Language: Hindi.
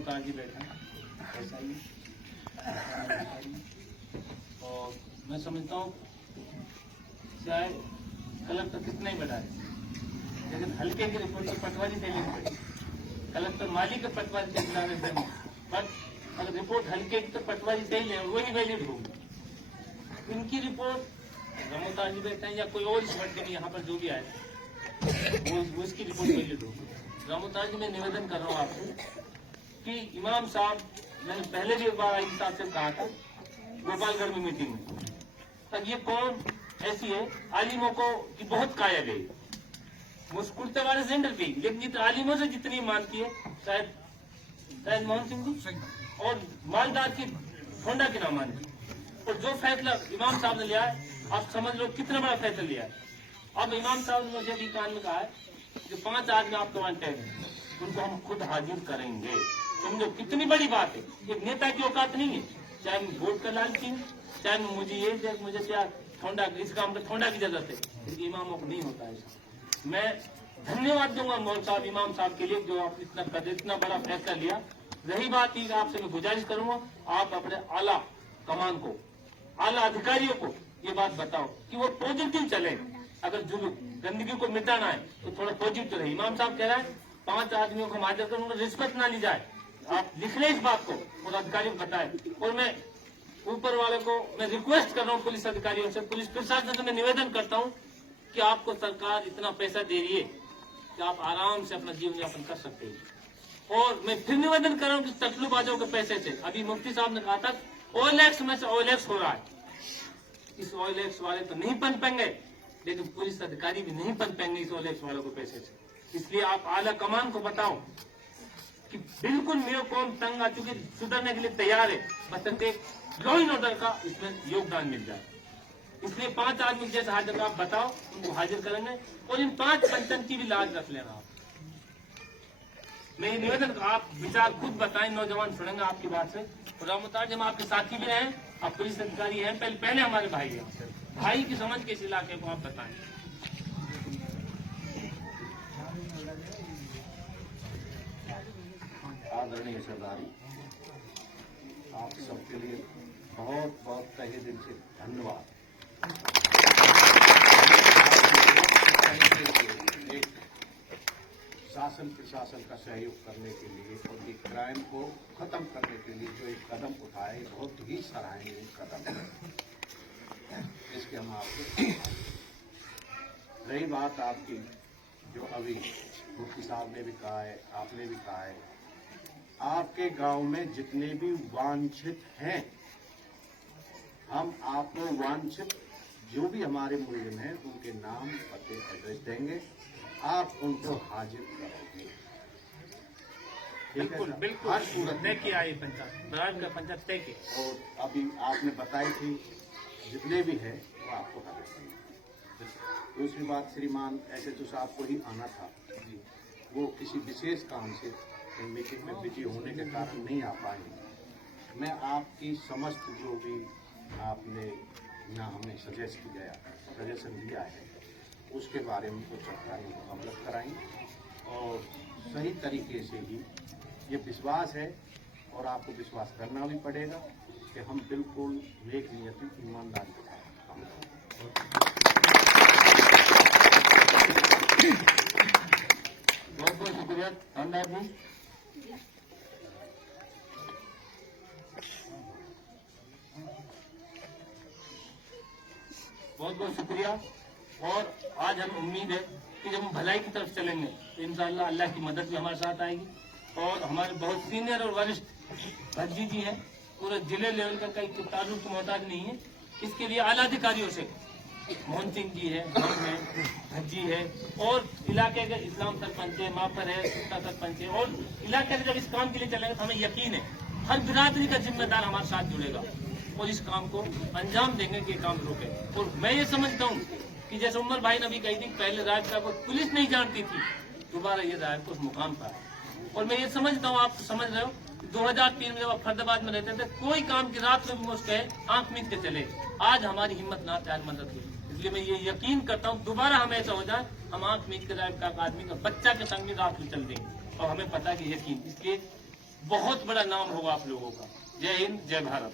रमोताज जी बैठा ऐसा ही। और मैं समझता हूँ चाहे कलेक्टर कितना ही बड़ा है, लेकिन हल्के की रिपोर्ट की पटवारी देनी पड़ेगी। कलेक्टर माली के पटवारी से दिलाने से, बट अगर रिपोर्ट हल्के की तो पटवारी दे ले, वही वैलिड होगी। इनकी रिपोर्ट रमोताज जी बैठे हैं या कोई और इस यहाँ पर जो भी आए वो उसकी रिपोर्ट वैलिड होगी। रमोताज जी मैं निवेदन कर रहा हूँ आपसे कि इमाम साहब, मैंने पहले भी एक बार आई साहब से कहा था गोपालगढ़ में मीटिंग में, तब ये कौन ऐसी है आलिमों को की बहुत काया गई, मुस्कुरते वाले सेंटर पे, लेकिन आलिमों से जितनी मानती है शायद मोहन सिंह जी और मालदार की होंडा की ना मानती। और जो फैसला इमाम साहब ने लिया है, आप समझ लो कितना बड़ा फैसला लिया है। अब इमाम साहब ने मुझे भी कान में कहा है कि 5 आदमी आपको वांटेड हैं, उनको हम खुद हाजिर करेंगे। समझो कितनी बड़ी बात है। एक नेता की औकात नहीं है, चाहे वोट का लालची हूँ, चाहे मुझे ये दे, मुझे क्या ठोंडा, इस काम में ठोंडा की जरूरत है, लेकिन इमामों को नहीं होता है। मैं धन्यवाद दूंगा मौल साहब, इमाम साहब के लिए, जो आप इतना बड़ा फैसला लिया। रही बात ही आपसे मैं गुजारिश करूंगा, आप अपने आला कमान को, आला अधिकारियों को ये बात बताओ कि वो पॉजिटिव चले। अगर जुल्म गंदगी को मिटाना है तो थोड़ा पॉजिटिव रहे। इमाम साहब कह रहा है 5 आदमियों को हाजिर कर, उनको रिश्वत ना ली जाए। आप लिख लें इस बात को और अधिकारियों को बताएं। और मैं ऊपर वाले को मैं रिक्वेस्ट कर रहा हूँ, पुलिस अधिकारियों से, पुलिस प्रशासन से मैं निवेदन करता हूँ कि आपको सरकार इतना पैसा दे रही है कि आप आराम से अपना जीवन यापन कर सकते हैं। और मैं फिर निवेदन कर रहा हूँ कि टकलूबाजों के पैसे से, अभी मुफ्ती साहब ने कहा था OLX में से OLX हो रहा है, इस OLX वाले तो नहीं पन पाएंगे, लेकिन पुलिस अधिकारी भी नहीं पन पाएंगे इस OLX वालों को पैसे से। इसलिए आप आला कमान को बताओ कि बिल्कुल मेरे कौम तंग आ चुकी, सुधरने के लिए तैयार है, बशर्ते लॉ एंड ऑर्डर का इसमें योगदान मिल जाए। इसलिए 5 आदमी जैसे हाजिर आप बताओ, उनको हाजिर करेंगे। और इन 5 पंचन की भी लाज रख लेना आप। मैं ये निवेदन, आप विचार खुद बताएं, नौजवान सुनेंगे आपकी बात से। रमोताज हम आपके साथी भी रहे, आप पुलिस अधिकारी हैं, पहले हमारे भाई हैं, भाई की समझ के इस इलाके को आप बताएं। आदरणीय सरदारी, आप सबके लिए बहुत बहुत तहे दिल से धन्यवाद। एक शासन प्रशासन का सहयोग करने के लिए और ये क्राइम को खत्म करने के लिए जो एक कदम उठाए, बहुत ही सराहनीय कदम है। इसके हम आपको, रही बात आपकी जो अभी मुफ्ती साहब ने भी कहा है, आपने भी कहा है, आपके गांव में जितने भी वांछित हैं, हम आपको वांछित जो भी हमारे मुलजिम हैं उनके नाम, पते, एड्रेस देंगे, आप उनको हाजिर करोगे। बिल्कुल बिल्कुल, हर सूरत तय किया है पंचायत तय की। और अभी आपने बताई थी जितने भी हैं वो आपको हाजिर करेंगे। दूसरी बात, श्रीमान SHO साहब को ही आना था, वो किसी विशेष काम से मीटिंग में बिजी होने के कारण नहीं आ पाएंगे। मैं आपकी समस्त जो भी आपने यहाँ हमें सजेशन दिया है, उसके बारे में कुछ जानकारी को अवगत कराएं और सही तरीके से ही ये विश्वास है, और आपको विश्वास करना भी पड़ेगा कि हम बिल्कुल नेक नियति, ईमानदारी के साथ काम करेंगे। बहुत बहुत शुक्रिया धनराज जी। बहुत बहुत शुक्रिया। और आज हम उम्मीद है कि जब हम भलाई की तरफ चलेंगे तो इंशाअल्लाह अल्लाह की मदद भी हमारे साथ आएगी। और हमारे बहुत सीनियर और वरिष्ठ भज्जी जी हैं, पूरे जिले लेवल का कई ताल्लुक मोहताज नहीं है। इसके लिए आला अधिकारियों से मोहन सिंह जी है, हम हैं, भज्जी है, और इलाके के इस्लाम सरपंच है, माफर है, सुल्ता सरपंच है, और इलाके से जब इस काम के लिए चलेंगे तो हमें यकीन है हर बिरादरी का जिम्मेदार हमारे साथ जुड़ेगा और इस काम को अंजाम देंगे कि काम रोके। और मैं ये समझता हूँ कि जैसे उमर भाई ने भी कही थी, पहले राज को पुलिस नहीं जानती थी, दोबारा ये राज को उस मुकाम पर। और मैं ये समझता हूँ, आप समझ रहे हो, 2003 में जब आप फरीदाबाद में रहते थे, कोई काम की रात में भी मुश्किल आंख मीच के चले। आज हमारी हिम्मत ना तैयार मदद हुई, इसलिए मैं ये यकीन करता हूँ दोबारा हमें ऐसा हो जाए, हम आंख मीच के जाए, आदमी का बच्चा के संग भी रात में चल देंगे और हमें पता है कि यकीन। इसलिए बहुत बड़ा नाम होगा आप लोगों का। जय हिंद, जय भारत।